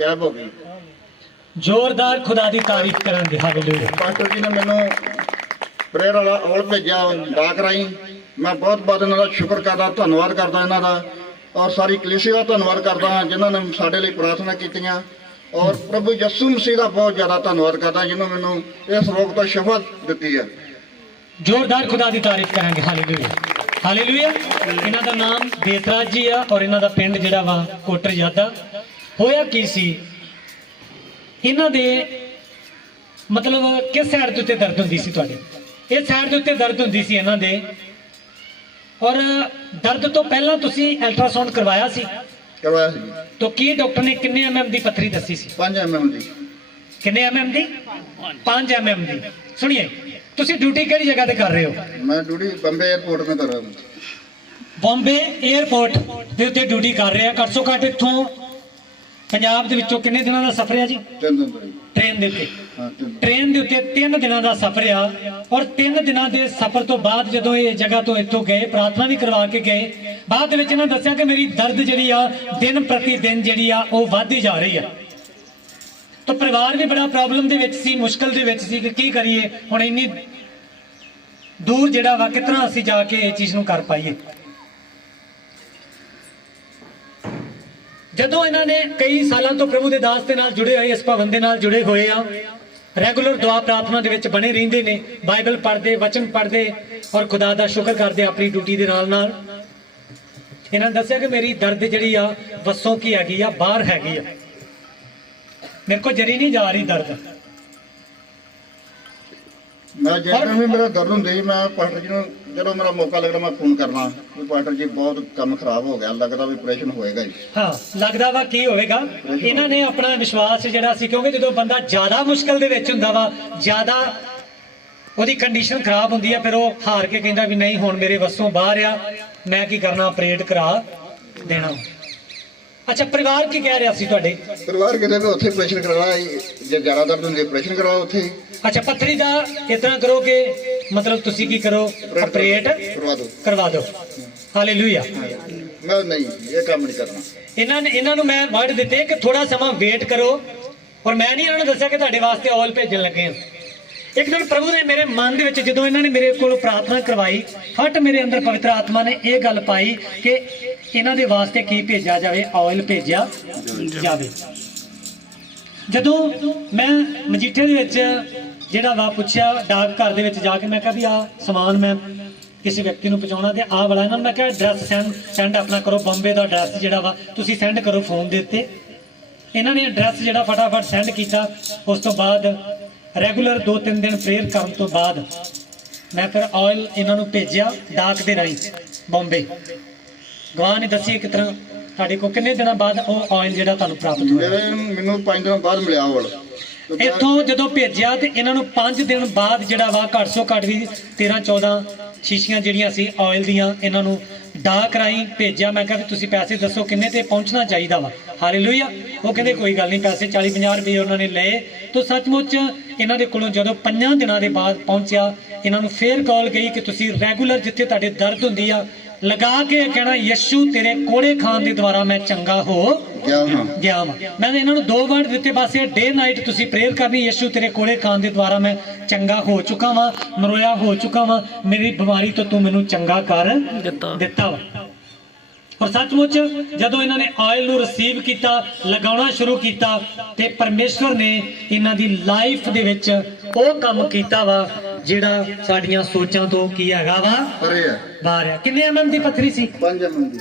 ਗਾਇਬ ਹੋ ਗਈ। ਜ਼ੋਰਦਾਰ ਖੁਦਾ ਦੀ ਤਾਰੀਫ ਕਰਨ ਦੇ ਹਾਲੇਲੂਇਆ। ਪਾਸਟਰ ਜੀ ਨੇ ਮੈਨੂੰ ਪ੍ਰੇਅਰ ਵਾਲਾ ਔਲ ਭੇਜਿਆ ਡਾਕ ਰਾਹੀਂ ਮੈਂ ਬਹੁਤ ਬਹੁਤ ਇਹਨਾਂ ਦਾ ਸ਼ੁਕਰ ਕਰਦਾ ਧੰਨਵਾਦ ਕਰਦਾ ਇਹਨਾਂ ਦਾ। ਔਰ ਸਾਰੀ ਕਲੀਸਿਆ ਦਾ ਧੰਨਵਾਦ ਕਰਦਾ ਹਾਂ ਜਿਨ੍ਹਾਂ ਨੇ ਸਾਡੇ ਲਈ ਪ੍ਰਾਰਥਨਾ ਕੀਤੀਆਂ। ਔਰ ਪ੍ਰਭੂ ਯਿਸੂ ਮਸੀਹ ਦਾ ਬਹੁਤ ਜ਼ਿਆਦਾ ਧੰਨਵਾਦ ਕਰਦਾ ਜਿਹਨੂੰ ਮੈਨੂੰ ਇਸ ਰੋਗ ਤੋਂ ਸ਼ਿਫਾ ਦਿੱਤੀ ਹੈ। ਜ਼ੋਰਦਾਰ ਖੁਦਾ ਦੀ ਤਾਰੀਫ ਕਰਾਂਗੇ ਹਾਲੇਲੂਇਆ। ਹਾਲੇਲੂਇਆ। ਇਹਨਾਂ ਦਾ ਨਾਮ ਬੇਤਰਾਜ ਜੀ ਆ ਔਰ ਇਹਨਾਂ ਦਾ ਪਿੰਡ ਜਿਹੜਾ ਵਾ ਕੋਟਰ ਯਾਦਾ। ਹੋਇਆ ਕੀ ਸੀ? ਇਹਨਾਂ ਦੇ ਮਤਲਬ ਕਿਸ ਸਾਈਡ ਦੇ ਉੱਤੇ ਦਰਦ ਹੁੰਦੀ ਸੀ ਤੁਹਾਡੇ? ਇਹ ਸਾਈਡ ਦੇ ਉੱਤੇ ਦਰਦ ਹੁੰਦੀ ਸੀ ਇਹਨਾਂ ਦੇ। ਔਰ ਦਰਦ ਤੋਂ ਪਹਿਲਾਂ ਤੁਸੀਂ ਅਲਟਰਾਸਾਊਂਡ ਕਰਵਾਇਆ ਸੀ? ਕਰਵਾਇਆ ਸੀ। ਤਾਂ ਕੀ ਡਾਕਟਰ ਨੇ ਕਿੰਨੇ ਐਮਐਮ ਦੀ ਪੱਥਰੀ ਦੱਸੀ ਸੀ? 5 ਐਮਐਮ ਦੀ। ਕਿੰਨੇ ਐਮਐਮ ਦੀ? 5 ਐਮਐਮ ਦੀ। ਸੁਣੀਏ ਤੁਸੀਂ ਡਿਊਟੀ ਕਿਹੜੀ ਜਗ੍ਹਾ ਤੇ ਕਰ ਰਹੇ ਹੋ? ਮੈਂ ਡਿਊਟੀ ਬੰਬੇ 에ਅਰਪੋਰਟ 'ਤੇ ਕਰ ਰਿਹਾ ਹਾਂ। ਬੰਬੇ 에ਅਰਪੋਰਟ ਦੇ ਉੱਤੇ ਡਿਊਟੀ ਕਰ ਰਹੇ ਆ। ਘੱਟੋ ਘੱਟ ਇੱਥੋਂ ਪੰਜਾਬ ਦੇ ਵਿੱਚੋਂ ਕਿੰਨੇ ਦਿਨਾਂ ਦਾ ਸਫ਼ਰ ਹੈ ਜੀ? ਤਿੰਨ ਦਿਨ। ਟ੍ਰੇਨ ਦੇ ਉੱਤੇ। ਹਾਂ ਤਿੰਨ ਦਿਨ। ਟ੍ਰੇਨ ਦੇ ਉੱਤੇ 3 ਦਿਨਾਂ ਦਾ ਸਫ਼ਰ ਆ ਔਰ 3 ਦਿਨਾਂ ਦੇ ਸਫ਼ਰ ਤੋਂ ਬਾਅਦ ਜਦੋਂ ਇਹ ਜਗ੍ਹਾ ਤੋਂ ਇੱਥੋਂ ਗਏ ਪ੍ਰਾਰਥਨਾ ਵੀ ਕਰਵਾ ਕੇ ਗਏ ਬਾਅਦ ਦੇ ਵਿੱਚ ਇਹਨਾਂ ਦੱਸਿਆ ਕਿ ਮੇਰੀ ਦਰਦ ਜਿਹੜੀ ਆ ਦਿਨ ਪ੍ਰਤੀ ਦਿਨ ਜਿਹੜੀ ਆ ਉਹ ਵੱਧਦੀ ਜਾ ਰਹੀ ਆ। ਤਾਂ ਪਰਿਵਾਰ ਵੀ ਬੜਾ ਪ੍ਰੋਬਲਮ ਦੇ ਵਿੱਚ ਸੀ ਮੁਸ਼ਕਲ ਦੇ ਵਿੱਚ ਸੀ ਕਿ ਕੀ ਕਰੀਏ? ਹੁਣ ਇੰਨੀ ਦੂਰ ਜਿਹੜਾ ਵਾ ਕਿਤਨਾ ਅਸੀਂ ਜਾ ਕੇ ਇਹ ਚੀਜ਼ ਨੂੰ ਕਰ ਪਾਈਏ? ਜਦੋਂ ਇਹਨਾਂ ਨੇ ਕਈ ਸਾਲਾਂ ਤੋਂ ਪ੍ਰਭੂ ਦੇ ਦਾਸ ਦੇ ਨਾਲ ਜੁੜੇ ਹੋਏ, ਇਸ ਭਵਨ ਦੇ ਨਾਲ ਜੁੜੇ ਹੋਏ ਆ ਰੈਗੂਲਰ ਦੁਆ ਪ੍ਰਾਰਥਨਾ ਦੇ ਵਿੱਚ ਬਣੇ ਰਹਿੰਦੇ ਨੇ ਬਾਈਬਲ ਪੜ੍ਹਦੇ, ਵਚਨ ਪੜ੍ਹਦੇ ਔਰ ਖੁਦਾ ਦਾ ਸ਼ੁਕਰ ਕਰਦੇ ਆਪਣੀ ਡਿਊਟੀ ਦੇ ਨਾਲ ਨਾਲ। ਇਹਨਾਂ ਨੇ ਦੱਸਿਆ ਕਿ ਮੇਰੀ ਦਰਦ ਜਿਹੜੀ ਆ, ਵਸੋਂ ਕੀ ਹੈਗੀ ਆ, ਬਾਹਰ ਹੈਗੀ ਆ। ਮੇਰੇ ਕੋ ਜਰੀ ਨਹੀਂ ਜਾ ਰਹੀ ਦਰਦ। ਮੈਂ ਜਦੋਂ ਵੀ ਮੇਰਾ ਦਰਦ ਹੁੰਦੀ ਮੈਂ ਪਾਸਟਰ ਜੀ ਨੂੰ ਜਦੋਂ ਮੇਰਾ ਮੌਕਾ ਲੱਗਦਾ ਮੈਂ ਫੋਨ ਕਰਨਾ। ਵੀ ਪਾਸਟਰ ਜੀ ਬਹੁਤ ਕੰਮ ਖਰਾਬ ਹੋ ਗਿਆ। ਲੱਗਦਾ ਵੀ ਆਪਰੇਸ਼ਨ ਹੋਏਗਾ ਜੀ ਹਾਂ ਲੱਗਦਾ ਵਾ ਕੀ ਹੋਵੇਗਾ? ਇਹਨਾਂ ਨੇ ਆਪਣਾ ਵਿਸ਼ਵਾਸ ਜਿਹੜਾ ਸੀ ਕਿਉਂਕਿ ਜਦੋਂ ਬੰਦਾ ਜ਼ਿਆਦਾ ਮੁਸ਼ਕਲ ਦੇ ਵਿੱਚ ਹੁੰਦਾ ਵਾ ਜ਼ਿਆਦਾ ਉਹਦੀ ਕੰਡੀਸ਼ਨ ਖਰਾਬ ਹੁੰਦੀ ਆ ਫਿਰ ਉਹ ਹਾਰ ਕੇ ਕਹਿੰਦਾ ਵੀ ਨਹੀਂ ਹੁਣ ਮੇਰੇ ਵੱਸੋਂ ਬਾਹਰ ਆ। ਮੈਂ ਕੀ ਕਰਨਾ ਆਪਰੇਟ ਕਰਾ ਦੇਣਾ। ਅੱਛਾ ਪਰਿਵਾਰ ਕੀ ਕਹਿ ਰਿਹਾ ਸੀ ਤੁਹਾਡੇ? ਪਰਿਵਾਰ ਕਹਿੰਦੇ ਵੀ ਉੱਥੇ ਆਪਰੇਸ਼ਨ ਕਰਵਾ ਜੇ ਜ਼ਿਆਦਾ ਦਰਦ ਹੁੰਦੀ ਆਪਰੇਸ਼ਨ ਕਰਵਾਓ ਉੱਥੇ। ਅੱਛਾ ਪੱਥਰੀ ਦਾ ਇਤਨਾ ਕਰੋ ਕਿ ਮਤਲਬ ਤੁਸੀਂ ਕੀ ਕਰੋ? ਆਪਰੇਟ ਕਰਵਾ ਦਿਓ। ਕਰਵਾ ਦਿਓ। ਹਾਲੇਲੂਇਆ ਮੈਂ ਨਹੀਂ ਇਹ ਕੰਮ ਨਹੀਂ ਕਰਨਾ। ਇਹਨਾਂ ਨੇ ਇਹਨਾਂ ਨੂੰ ਮੈਂ ਵਰਡ ਦਿੱਤੇ ਕਿ ਥੋੜਾ ਸਮਾਂ ਵੇਟ ਕਰੋ। ਔਰ ਮੈਂ ਨਹੀਂ ਇਹਨਾਂ ਨੂੰ ਦੱਸਿਆ ਕਿ ਤੁਹਾਡੇ ਵਾਸਤੇ ਆਇਲ ਭੇਜਣ ਲੱਗੇ ਹਾਂ। ਇੱਕ ਦਿਨ ਪ੍ਰਭੂ ਨੇ ਮੇਰੇ ਮਨ ਦੇ ਵਿੱਚ ਜਦੋਂ ਇਹਨਾਂ ਨੇ ਮੇਰੇ ਕੋਲ ਪ੍ਰਾਰਥਨਾ ਕਰਵਾਈ ਫਟ ਮੇਰੇ ਅੰਦਰ ਪਵਿੱਤਰ ਆਤਮਾ ਨੇ ਇਹ ਗੱਲ ਪਾਈ ਕਿ ਇਹਨਾਂ ਦੇ ਵਾਸਤੇ ਕੀ ਭੇਜਿਆ ਜਾਵੇ ਆਇਲ ਭੇਜਿਆ ਜਾਵੇ। ਜਦੋਂ ਮੈਂ ਮਜੀਠੇ ਦੇ ਵਿੱਚ ਜਿਹੜਾ ਵਾ ਪੁੱਛਿਆ ਡਾਕ ਘਰ ਦੇ ਵਿੱਚ ਜਾ ਕੇ, ਮੈਂ ਕਿਹਾ ਵੀ ਆ ਸਮਾਨ ਮੈਂ ਕਿਸੇ ਵਿਅਕਤੀ ਨੂੰ ਪਹੁੰਚਾਉਣਾ ਤੇ ਆ ਵਾਲਾ, ਇਹਨਾਂ ਨੂੰ ਮੈਂ ਕਿਹਾ ਐਡਰੈਸ ਸੈਂਡ ਸੈਂਡ ਆਪਣਾ ਕਰੋ, ਬੰਬੇ ਦਾ ਐਡਰੈਸ ਜਿਹੜਾ ਵਾ, ਤੁਸੀਂ ਸੈਂਡ ਕਰੋ ਫੋਨ ਦੇ ਉੱਤੇ। ਇਹਨਾਂ ਨੇ ਐਡਰੈਸ ਜਿਹੜਾ ਫਟਾਫਟ ਸੈਂਡ ਕੀਤਾ, ਉਸ ਤੋਂ ਬਾਅਦ ਰੈਗੂਲਰ 2-3 ਦਿਨ ਪ੍ਰੇਅਰ ਕਰਨ ਤੋਂ ਬਾਅਦ ਮੈਂ ਫਿਰ ਆਇਲ ਇਹਨਾਂ ਨੂੰ ਭੇਜਿਆ ਡਾਕ ਦੇ ਰਾਹੀਂ, ਬੰਬੇ। ਗਵਾਹ ਨੇ ਦੱਸੀ ਕਿ ਤਰ੍ਹਾਂ, ਤੁਹਾਡੇ ਕੋਲ ਕਿੰਨੇ ਦਿਨਾਂ ਬਾਅਦ ਉਹ ਆਇਲ ਜਿਹੜਾ ਤੁਹਾਨੂੰ ਪ੍ਰਾਪਤ ਹੋਇਆ? ਮੈਨੂੰ 5 ਦਿਨਾਂ ਬਾਅਦ ਮਿਲਿਆ ਹੋਲ ਇੱਥੋਂ ਜਦੋਂ ਭੇਜਿਆ ਤੇ ਇਹਨਾਂ ਨੂੰ 5 ਦਿਨ ਬਾਅਦ ਜਿਹੜਾ ਵਾ ਘੱਟ ਸੋ ਘੱਟ ਵੀ 13 14 ਸ਼ੀਸ਼ੀਆਂ ਜਿਹੜੀਆਂ ਸੀ ਆਇਲ ਦੀਆਂ ਇਹਨਾਂ ਨੂੰ ਡਾਕ ਰਾਹੀਂ ਭੇਜਿਆ। ਮੈਂ ਕਿਹਾ ਵੀ ਤੁਸੀਂ ਪੈਸੇ ਦੱਸੋ ਕਿੰਨੇ ਤੇ ਪਹੁੰਚਣਾ ਚਾਹੀਦਾ ਵਾ। ਹਾਲੇਲੂਇਆ। ਉਹ ਕਹਿੰਦੇ ਕੋਈ ਗੱਲ ਨਹੀਂ, ਪੈਸੇ 40 50 ਰੁਪਏ ਉਹਨਾਂ ਨੇ ਲਏ। ਤੋਂ ਸੱਚਮੁੱਚ ਇਹਨਾਂ ਦੇ ਕੋਲੋਂ ਜਦੋਂ 5 ਦਿਨਾਂ ਦੇ ਬਾਅਦ ਪਹੁੰਚਿਆ, ਇਹਨਾਂ ਨੂੰ ਫੇਰ ਕਾਲ ਗਈ ਕਿ ਤੁਸੀਂ ਰੈਗੂਲਰ ਜਿੱਥੇ ਤੁਹਾਡੇ ਦਰਦ ਹੁੰਦੀ ਆ, ਲਗਾ ਕੇ ਕਹਿਣਾ, ਯਸ਼ੂ ਤੇਰੇ ਕੋੜੇ ਖਾਨ ਦੇ ਦੁਆਰਾ ਮੈਂ ਚੰਗਾ ਹੋ ਗਿਆ ਹਾਂ ਗਿਆ ਵਾਂ। ਮੈਂ ਇਹਨਾਂ ਨੂੰ ਦੋ ਵਰਡ ਦਿੱਤੇ ਬਸ ਇਹ ਡੇ ਨਾਈਟ ਤੁਸੀਂ ਪ੍ਰੇਅਰ ਕਰਨੀ ਯਿਸੂ ਤੇਰੇ ਕੋਲੇ ਖਾਨ ਦੇ ਦੁਆਰਾ ਮੈਂ ਚੰਗਾ ਹੋ ਚੁੱਕਾ ਵਾਂ ਨਰੋਇਆ ਹੋ ਚੁੱਕਾ ਵਾਂ ਮੇਰੀ ਬਿਮਾਰੀ ਤੋਂ ਤੂੰ ਮੈਨੂੰ ਚੰਗਾ ਕਰ ਦਿੱਤਾ। ਵਾ। ਔਰ ਸੱਚਮੁੱਚ ਜਦੋਂ ਇਹਨਾਂ ਨੇ ਆਇਲ ਨੂੰ ਰਿਸੀਵ ਕੀਤਾ ਲਗਾਉਣਾ ਸ਼ੁਰੂ ਕੀਤਾ ਤੇ ਪਰਮੇਸ਼ਵਰ ਨੇ ਇਹਨਾਂ ਦੀ ਲਾਈਫ ਦੇ ਵਿੱਚ ਉਹ ਕੰਮ ਕੀਤਾ ਵਾ ਜਿਹੜਾ ਸਾਡੀਆਂ ਸੋਚਾਂ ਤੋਂ ਕੀ ਹੈਗਾ ਵਾ? ਪਰੇ ਹੈ ਬਾਹਰ ਆ। ਕਿੰਨੇ ਐਮਐਮ ਦੀ ਪੱਥਰੀ ਸੀ? 5 ਐਮਐਮ ਦੀ।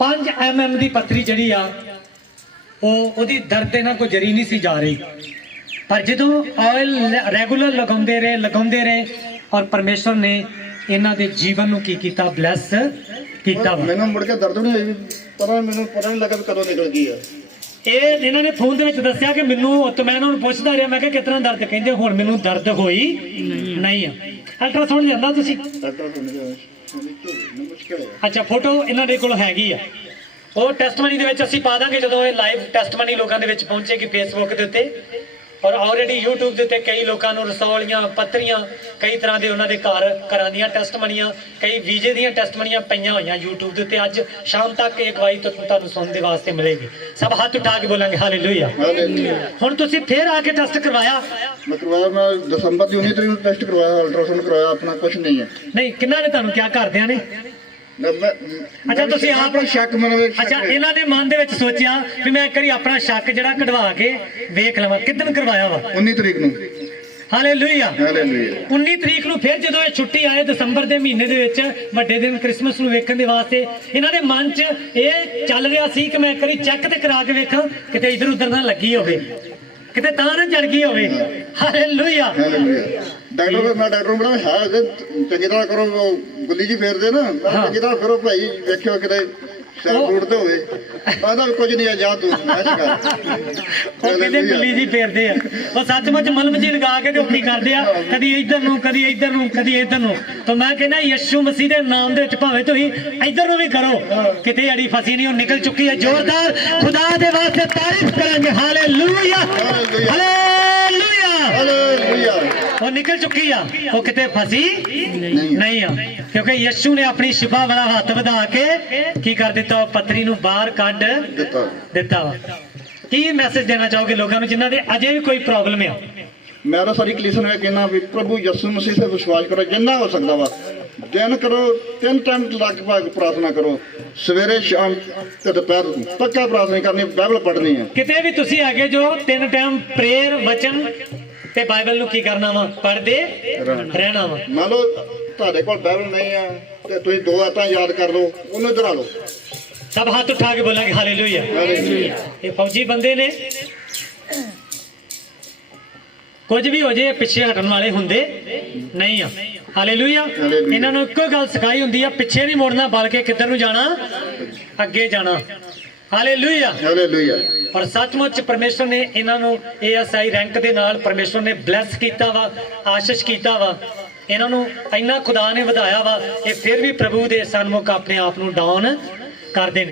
5 ਐਮਐਮ ਦੀ ਪੱਥਰੀ ਜਿਹੜੀ ਆ ਉਹ ਉਹਦੀ ਦਰਦ ਇਹਨਾਂ ਕੋ ਜਰੀ ਨਹੀਂ ਸੀ ਜਾ ਰਹੀ। ਪਰ ਜਦੋਂ ਆਇਲ ਰੈਗੂਲਰ ਲਗਾਉਂਦੇ ਰਹੇ ਲਗਾਉਂਦੇ ਰਹੇ ਔਰ ਪਰਮੇਸ਼ਵਰ ਨੇ ਇਹਨਾਂ ਦੇ ਜੀਵਨ ਨੂੰ ਕੀ ਕੀਤਾ? ਬਲੈਸ ਕੀਤਾ ਮੈਨੂੰ ਮੁੜ ਕੇ ਦਰਦ ਨਹੀਂ ਹੋਈ। ਪਤਾ ਮੈਨੂੰ ਪਤਾ ਨਹੀਂ ਲੱਗਾ ਕਦੋਂ ਨਿਕਲ ਗਈ ਆ। ਇਹ ਇਹਨਾਂ ਨੇ ਫੋਨ ਦੇ ਵਿੱਚ ਦੱਸਿਆ ਕਿ ਮੈਨੂੰ ਤੇ ਮੈਂ ਇਹਨਾਂ ਨੂੰ ਪੁੱਛਦਾ ਰਿਹਾ ਮੈਂ ਕਿਹਾ ਕਿਤਨਾ ਦਰਦ? ਕਹਿੰਦੇ ਹੁਣ ਮੈਨੂੰ ਦਰਦ ਹੋਈ ਨਹੀਂ ਆ। ਅਲਟਰਾਸਾਊਂਡ ਜਾਂਦਾ ਤੁਸੀਂ? ਅੱਛਾ ਫੋਟੋ ਇਹਨਾਂ ਦੇ ਕੋਲ ਹੈਗੀ ਆ। ਉਹ ਟੈਸਟਮਨੀ ਦੇ ਵਿੱਚ ਅਸੀਂ ਪਾ ਦਾਂਗੇ ਜਦੋਂ ਇਹ ਲਾਈਵ ਟੈਸਟਮਨੀ ਲੋਕਾਂ ਦੇ ਵਿੱਚ ਪਹੁੰਚੇਗੀ ਫੇਸਬੁੱਕ ਦੇ ਉੱਤੇ। ਔਰ ਆਲਰੇਡੀ YouTube ਦੇ ਉੱਤੇ ਕਈ ਲੋਕਾਂ ਨੂੰ ਰਸੌਲੀਆਂ ਪੱਤਰੀਆਂ ਕਈ ਤਰ੍ਹਾਂ ਦੇ ਉਹਨਾਂ ਦੇ ਘਰ ਘਰਾਂ ਦੀਆਂ ਟੈਸਟਮਨੀਆਂ ਕਈ ਵੀਜ਼ੇ ਦੀਆਂ ਟੈਸਟਮਨੀਆਂ ਪਈਆਂ ਹੋਈਆਂ YouTube ਦੇ ਉੱਤੇ। ਅੱਜ ਸ਼ਾਮ ਤੱਕ ਇਹ ਗਵਾਹੀ ਤੁਹਾਨੂੰ ਸੁਣਨ ਦੇ ਵਾਸਤੇ ਮਿਲੇਗੀ। ਸਭ ਹੱਥ ਉਠਾ ਕੇ ਬੋਲਾਂਗੇ ਹਾਲੇਲੂਇਆ ਹੁਣ ਤੁਸੀਂ ਫੇਰ ਆ ਕੇ ਟੈਸਟ ਕਰਵਾਇਆ? ਮੈਂ ਕਰਵਾਇਆ ਮੈਂ ਦਸੰਬਰ ਦੀ 19 ਤਰੀਕ ਨੂੰ ਟੈਸਟ ਕਰਵਾਇਆ ਅਲਟਰਾਸਾਊਂਡ ਕਰਵਾਇਆ ਆਪਣਾ ਕੁਝ ਨਹੀਂ ਹੈ। ਨਹੀਂ ਕਿੰਨਾ ਨੇ ਤੁਹਾਨੂੰ ਕਿਆ ਕਰਦਿਆਂ ਨੇ? ਅੱਛਾ, ਤੁਸੀਂ ਆਪ- ਸ਼ੱਕ ਮੈਨੂੰ ਸ਼ੱਕ ਅੱਛਾ। ਇਹਨਾਂ ਦੇ ਮਨ ਦੇ ਵਿੱਚ ਸੋਚਿਆ ਵੀ ਮੈਂ ਇੱਕ ਵਾਰੀ ਆਪਣਾ ਸ਼ੱਕ ਜਿਹੜਾ ਕਢਵਾ ਕੇ ਵੇਖ ਲਵਾਂ। ਕਿਦਨ ਕਰਵਾਇਆ ਵਾ? 19 ਤਰੀਕ ਨੂੰ। ਹਾਲੇਲੂਇਆ। ਹਾਲੇਲੂਇਆ। 19 ਤਰੀਕ ਨੂੰ ਫਿਰ ਜਦੋਂ ਇਹ ਛੁੱਟੀ ਆਏ ਦਸੰਬਰ ਦੇ ਮਹੀਨੇ ਦੇ ਵਿੱਚ ਵੱਡੇ ਦਿਨ ਕ੍ਰਿਸਮਸ ਨੂੰ ਵੇਖਣ ਦੇ ਵਾਸਤੇ ਇਹਨਾਂ ਦੇ ਮਨ 'ਚ ਇਹ ਚੱਲ ਰਿਹਾ ਸੀ ਕਿ ਮੈਂ ਇੱਕ ਵਾਰੀ ਚੈੱਕ ਤੇ ਕਰਾ ਕੇ ਵੇਖਾਂ ਕਿਤੇ ਇਧਰ ਉਧਰ ਨਾ ਲੱਗੀ ਹੋਵੇ। ਕਿਤੇ ਤਾਂ ਨਾ ਚੜ ਗਈ ਹੋਵੇ। ਹਾਲੇਲੂਇਆ। ਡਾਕਟਰ ਦਾ ਮੈਂ ਡਾਕਟਰ ਬੜਾ ਹੈ ਚੰਗੀ ਤਰ੍ਹਾਂ ਕਰੋ ਗੁੱਲੀ ਜੀ ਫੇਰਦੇ ਨਾ। ਚੰਗੀ ਤਰ੍ਹਾਂ ਫਿਰੋ ਭਾਈ ਵੇਖਿਓ ਕਿਤੇ। ਸਿਰ ਤੇ ਹੋਵੇ। ਆਂਦਾ ਵੀ ਕੁਝ ਨਹੀਂ ਆ ਜਾ ਤੂੰ ਮੈਂ ਸ਼ਿਕਾ ਉਹ ਕਹਿੰਦੇ ਗੁੱਲੀ ਜੀ ਫੇਰਦੇ ਆ। ਉਹ ਸੱਚਮੁੱਚ ਮਲਮ ਜੀ ਲਗਾ ਕੇ ਤੇ ਉੱਠੀ ਕਰਦੇ ਆ ਕਦੀ ਇੱਧਰ ਨੂੰ ਕਦੀ ਇੱਧਰ ਨੂੰ ਕਦੀ ਇੱਧਰ ਨੂੰ। ਤਾਂ ਮੈਂ ਕਹਿੰਦਾ ਯਿਸੂ ਮਸੀਹ ਦੇ ਨਾਮ ਦੇ ਵਿੱਚ ਭਾਵੇਂ ਤੁਸੀਂ ਇੱਧਰ ਨੂੰ ਵੀ ਕਰੋ। ਕਿਤੇ ਅੜੀ ਫਸੀ ਨਹੀਂ ਉਹ ਨਿਕਲ ਚੁੱਕੀ ਹੈ। ਜ਼ੋਰਦਾਰ ਖੁਦਾ ਦੇ ਵਾਸਤੇ ਤਾਰੀਫ ਕਰਾਂਗੇ। ਹਾਲੇਲੂਇਆ। ਹਾਲੇਲੂਇਆ। ਉਹ ਨਿਕਲ ਚੁੱਕੀ ਆ। ਉਹ ਕਿਤੇ ਫਸੀ ਨਹੀਂ ਆ। ਕਿਉਂਕਿ ਯਿਸੂ ਨੇ ਆਪਣੀ ਸ਼ਿਫਾ ਵਾਲਾ ਹੱਥ ਵਧਾ ਕੇ ਕੀ ਕਰ ਦਿੱਤਾ? ਉਹ ਪਤਰੀ ਨੂੰ ਬਾਹਰ ਕੱਢ ਦਿੱਤਾ। ਵਾ। ਕੀ ਮੈਸੇਜ ਦੇਣਾ ਚਾਹੋਗੇ ਲੋਕਾਂ ਨੂੰ ਜਿਨ੍ਹਾਂ ਦੇ ਅਜੇ ਵੀ ਕੋਈ ਪ੍ਰੋਬਲਮ ਆ? ਮੈਂ ਤਾਂ ਸਾਰੀ ਕਲੀਸਿਆ ਨੂੰ ਇਹ ਕਹਿਣਾ ਵੀ ਪ੍ਰਭੂ ਯਿਸੂ ਮਸੀਹ ਤੇ ਵਿਸ਼ਵਾਸ ਕਰੋ ਜਿੰਨਾ ਹੋ ਸਕਦਾ ਵਾ। ਦਿਨ ਕਰੋ ਤਿੰਨ ਟਾਈਮ ਲਗਭਗ ਪ੍ਰਾਰਥਨਾ ਕਰੋ। ਸਵੇਰੇ ਸ਼ਾਮ ਤੇ ਦੁਪਹਿਰ ਪੱਕਾ ਪ੍ਰਾਰਥਨਾ ਕਰਨੀ ਬਾਈਬਲ ਪੜ੍ਹਨੀ ਹੈ ਕਿਤੇ ਵੀ ਤੁਸੀਂ ਹੈਗੇ ਜੋ ਤਿੰਨ ਟਾਈਮ ਪ੍ਰੇਅਰ ਵਚਨ ਤੇ ਬਾਈਬਲ ਨੂੰ ਕੀ ਕਰਨਾ ਵਾ? ਪੜ੍ਹਦੇ ਰਹਿਣਾ। ਵਾ। ਮੰਨ ਲਓ ਤੁਹਾਡੇ ਕੋਲ ਬਾਈਬਲ ਨਹੀਂ ਆ ਤੇ ਤੁਸੀਂ ਦੋ ਆਤਾਂ ਯਾਦ ਕਰ ਲਓ ਉਹਨੂੰ ਦੁਹਰਾ ਲਓ। ਸਭ ਹੱਥ ਉਠਾ ਕੇ ਬੋਲਾਂਗੇ ਹਾਲੇਲੂਇਆ। ਹਾਲੇਲੂਇਆ। ਇਹ ਫੌਜੀ ਬੰਦੇ ਨੇ। ਕੁਝ ਵੀ ਹੋ ਜੇ ਪਿੱਛੇ ਹਟਣ ਵਾਲੇ ਹੁੰਦੇ ਨਹੀਂ ਆ। ਹਾਲੇਲੂਇਆ। ਇਹਨਾਂ ਨੂੰ ਇੱਕੋ ਗੱਲ ਸਿਖਾਈ ਹੁੰਦੀ ਆ ਪਿੱਛੇ ਨਹੀਂ ਮੁੜਨਾ ਬਲਕਿ ਕਿੱਧਰ ਨੂੰ ਜਾਣਾ? ਅੱਗੇ ਜਾਣਾ। ਹਾਲੇਲੂਇਆ। ਹਾਲੇਲੂਇਆ। ਔਰ ਸੱਚਮੁੱਚ ਪਰਮੇਸ਼ਰ ਨੇ ਇਹਨਾਂ ਨੂੰ ਏਐਸਆਈ ਰੈਂਕ ਦੇ ਨਾਲ ਪਰਮੇਸ਼ਰ ਨੇ ਬਲੈਸ ਕੀਤਾ ਵਾ, ਆਸ਼ੀਸ਼ ਕੀਤਾ ਵਾ। ਇਹਨਾਂ ਨੂੰ ਇੰਨਾ ਖੁਦਾ ਨੇ ਵਧਾਇਆ ਵਾ ਇਹ ਫਿਰ ਵੀ ਪ੍ਰਭੂ ਦੇ ਸਨਮੁਖ ਆਪਣੇ ਆਪ ਨੂੰ ਡਾਊਨ ਕਰਦੇ ਨੇ